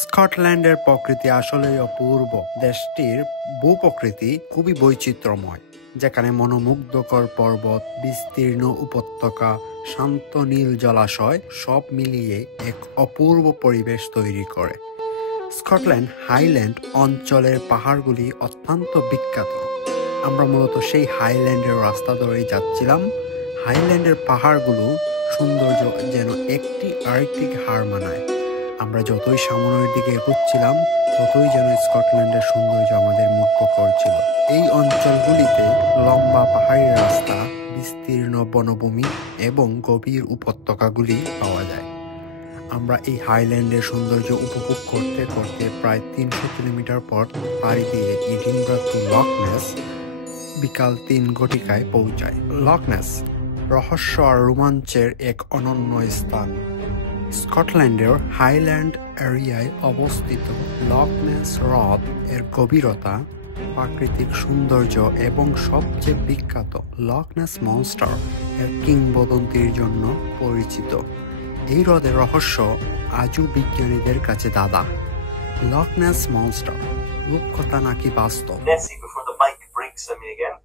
স্কটল্যান্ডের প্রকৃতি আসলেই অপূর্ব। দেশটির ভূপ্রকৃতি খুবই বৈচিত্র্যময়, যেখানে মনোমুগ্ধকর পর্বত, বিস্তীর্ণ উপত্যকা, শান্ত নীল জলাশয় সব মিলিয়ে এক অপূর্ব পরিবেশ তৈরি করে। স্কটল্যান্ড হাইল্যান্ড অঞ্চলের পাহাড়গুলি অত্যন্ত বিখ্যাত। আমরা মূলত সেই হাইল্যান্ডের রাস্তা ধরেই যাচ্ছিলাম। হাইল্যান্ডের পাহাড়গুলো সৌন্দর্য যেন একটি আরেকটিকে হার মানায়। আমরা যতই সামনের দিকে এগোচ্ছিলাম, ততই যেন স্কটল্যান্ডের সৌন্দর্য আমাদের মুগ্ধ করছিল। এই অঞ্চলগুলিতে লম্বা পাহাড়ি রাস্তা, বিস্তীর্ণ বনভূমি এবং গভীর উপত্যকাগুলি পাওয়া যায়। আমরা এই হাইল্যান্ডের সৌন্দর্য উপভোগ করতে করতে প্রায় 300 কিলোমিটার পর পাড়ি দিয়ে এডিনবরা টু লক নেস বিকাল 3 ঘটিকায় পৌঁছায়। লক নেস রহস্য আর রোমাঞ্চের এক অনন্য স্থান। স্কটল্যান্ডের হাইল্যান্ড এরিয়ায় অবস্থিত লক নেস হ্রদ এর গভীরতা, প্রাকৃতিক সৌন্দর্য এবং সবচেয়ে বিখ্যাত লক নেস মনস্টার এর কিংবদন্তির জন্য পরিচিত। এই হ্রদের রহস্য আজও বিজ্ঞানীদের কাছে দাদা। লক নেস মনস্টার রূপকথা নাকি বাস্তব? Nessie, before the mic breaks on me again.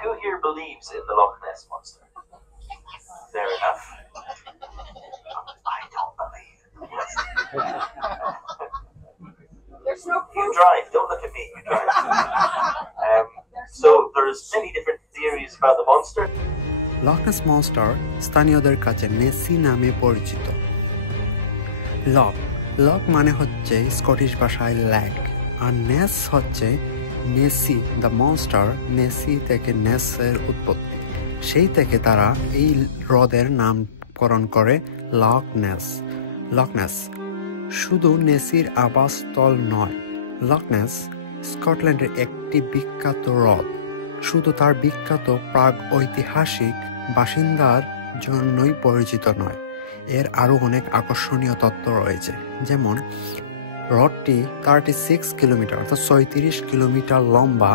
Who here believes in the Loch Ness Monster? Fair enough. I don't believe. There's no You proof. drive. Don't look at me. You drive. So there's many different theories about the monster. Loch Ness monster স্থানীয়দের কাছে নেসি নামে পরিচিত। Lock মানে হচ্ছে Scottish ভাষায় lack, আর নেস হচ্ছে নেসি the monster. নেসি থেকে নেসের উৎপত্তি, সেই থেকে তারা এই হ্রদের নামকরণ করে লক নেস। শুধু নেসির আবাসস্থল নয়, লক নেস স্কটল্যান্ডের একটি বিখ্যাত হ্রদ। শুধু তার বিখ্যাত প্রাগ ঐতিহাসিক বাসিন্দার জন্যই পরিচিত নয়, এর আরও অনেক আকর্ষণীয় তথ্য রয়েছে। যেমন হ্রদটি 36 কিলোমিটার অর্থাৎ 36 কিলোমিটার লম্বা,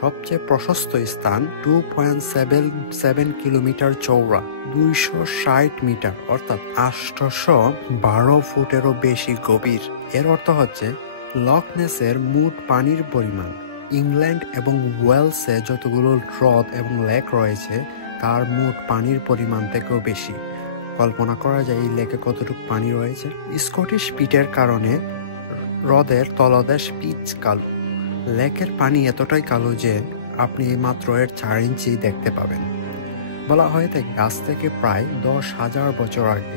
সবচেয়ে প্রশস্ত স্থান 2.77 কিলোমিটার চওড়া, 260 মিটার অর্থাৎ 812 ফুটেরও বেশি গভীর। এর অর্থ হচ্ছে লক নেসের মোট পানির পরিমাণ ইংল্যান্ড এবং ওয়েলসে যতগুলো হ্রদ এবং লেক রয়েছে তার মোট পানির পরিমাণ থেকেও বেশি। কল্পনা করা যায় এই লেকে কতটুকু পানি রয়েছে। স্কটিশ পিটের কারণে হ্রদের তলদেশ পিচ কালো। লেকের পানি এতটাই কালো যে আপনি মাত্র এর 4 ইঞ্চি দেখতে পাবেন। বলা হয়ে থাকে আজ থেকে প্রায় 10,000 বছর আগে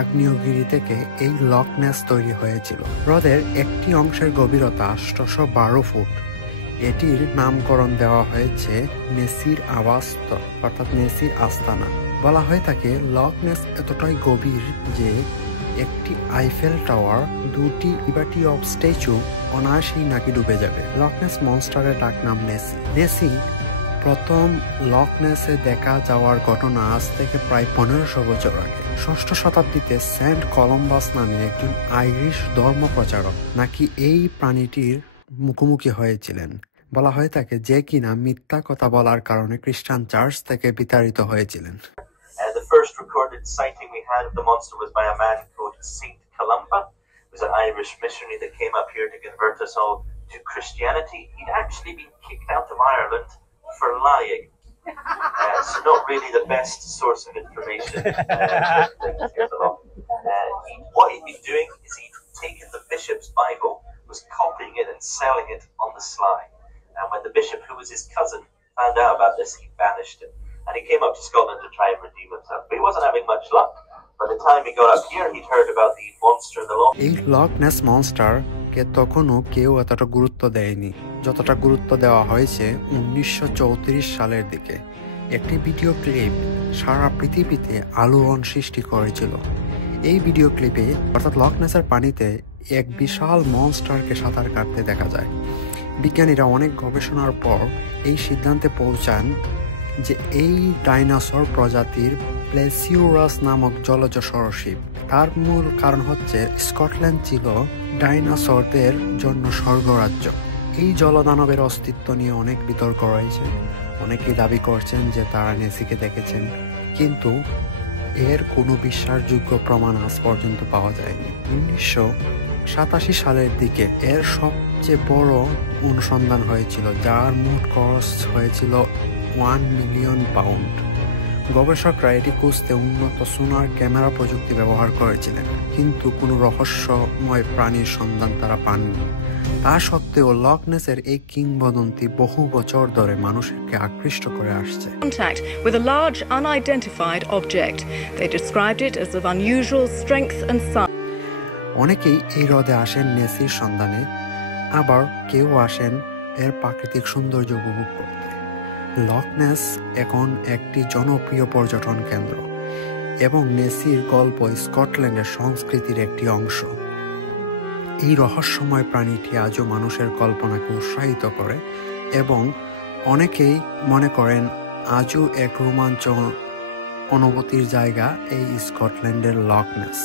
আগ্নেয়গিরি থেকে এই লক নেস তৈরি হয়েছিল। হ্রদের একটি অংশের গভীরতা 812 ফুট। এটির নামকরণ দেওয়া হয়েছে নেসির আবাসস্থল অর্থাৎ নেসির আস্তানা। বলা হয়ে থাকে লক নেস এতটাই গভীর যে একটি আইফেল টাওয়ার, 2টি লিবার্টি অফ স্ট্যাচু অনায়াসেই নাকি ডুবে যাবে। লক নেস মনস্টারের ডাক নাম নেসি। প্রথম লক নেসে দেখা যাওয়ার ঘটনা আজ থেকে প্রায় 1500 বছর আগে। 6ষ্ঠ শতাব্দীতে সেন্ট কলম্বাস নামে একজন আইরিশ ধর্মপ্রচারক নাকি এই প্রাণীটির মুখোমুখি হয়েছিলেন। বলা হয়ে থাকে যে কিনা মিথ্যা কথা বলার কারণে খ্রিস্টান চার্চ থেকে বিতাড়িত হয়েছিলেন। The first recorded sighting we had of the monster was by a man called Saint Columba. He was an Irish missionary that came up here to convert us all to Christianity. He'd actually been kicked out of Ireland for lying. So not really the best source of information. What he'd been doing is he'd taken the bishop's Bible, was copying it and selling it on the sly. And when the bishop, who was his cousin, found out about this, he banished him. And he came up to Scotland to try and redeem himself. But he wasn't having much luck. By the time he got up here, he'd heard about the monster in the Loch. এই lock নেস মনস্টারকে তখনও কেউ এতটা গুরুত্ব দেয়নি যতটা গুরুত্ব দেওয়া হয়েছে 1934 সালের দিকে। একটি ভিডিও ক্লিপ সারা পৃথিবীতে আলোড়ন সৃষ্টি করেছিল। এই ভিডিও ক্লিপে অর্থাৎ লক নেসের পানিতে এক বিশাল মনস্টারকে সাঁতার কাটতে দেখা যায়। বিজ্ঞানীরা অনেক গবেষণার পর এই সিদ্ধান্তে পৌঁছান যে এই ডাইনোসর প্রজাতির প্লেসিওরাস নামক জলজ সরীসৃপ। তার মূল কারণ হচ্ছে স্কটল্যান্ড ছিল ডাইনোসরদের জন্য স্বর্গরাজ্য। এই জলদানবের অস্তিত্ব নিয়ে অনেক বিতর্ক রয়েছে। অনেকেই দাবি করছেন যে তারা নেসিকে দেখেছেন, কিন্তু এর কোনো বিশ্বাসযোগ্য প্রমাণ আজ পর্যন্ত পাওয়া যায়নি। 1987 সালের দিকে এর সবচেয়ে বড় অনুসন্ধান হয়েছিল, যার মোট খরচ হয়েছিল £1 মিলিয়ন। গবেষকরা এটি খুঁজতে উন্নত সোনার ক্যামেরা প্রযুক্তি ব্যবহার করেছিলেন, কিন্তু কোনো রহস্যময় প্রাণীর সন্ধান তারা পাননি। তা সত্ত্বেও লক নেসের এই কিংবদন্তি বহু বছর ধরে মানুষকে আকৃষ্ট করে আসছে। Contact with a large unidentified object. They described it as of unusual strength and size. অনেকেই এই হ্রদে আসেন নেসির সন্ধানে, আবার কেউ আসেন এর প্রাকৃতিক সৌন্দর্য উপভোগ করতে। লক নেস এখন একটি জনপ্রিয় পর্যটন কেন্দ্র এবং নেসির গল্প স্কটল্যান্ডের সংস্কৃতির একটি অংশ। এই রহস্যময় প্রাণীটি আজও মানুষের কল্পনাকে উৎসাহিত করে এবং অনেকেই মনে করেন আজও এক রোমাঞ্চকর অনুভূতির জায়গা এই স্কটল্যান্ডের লক নেস।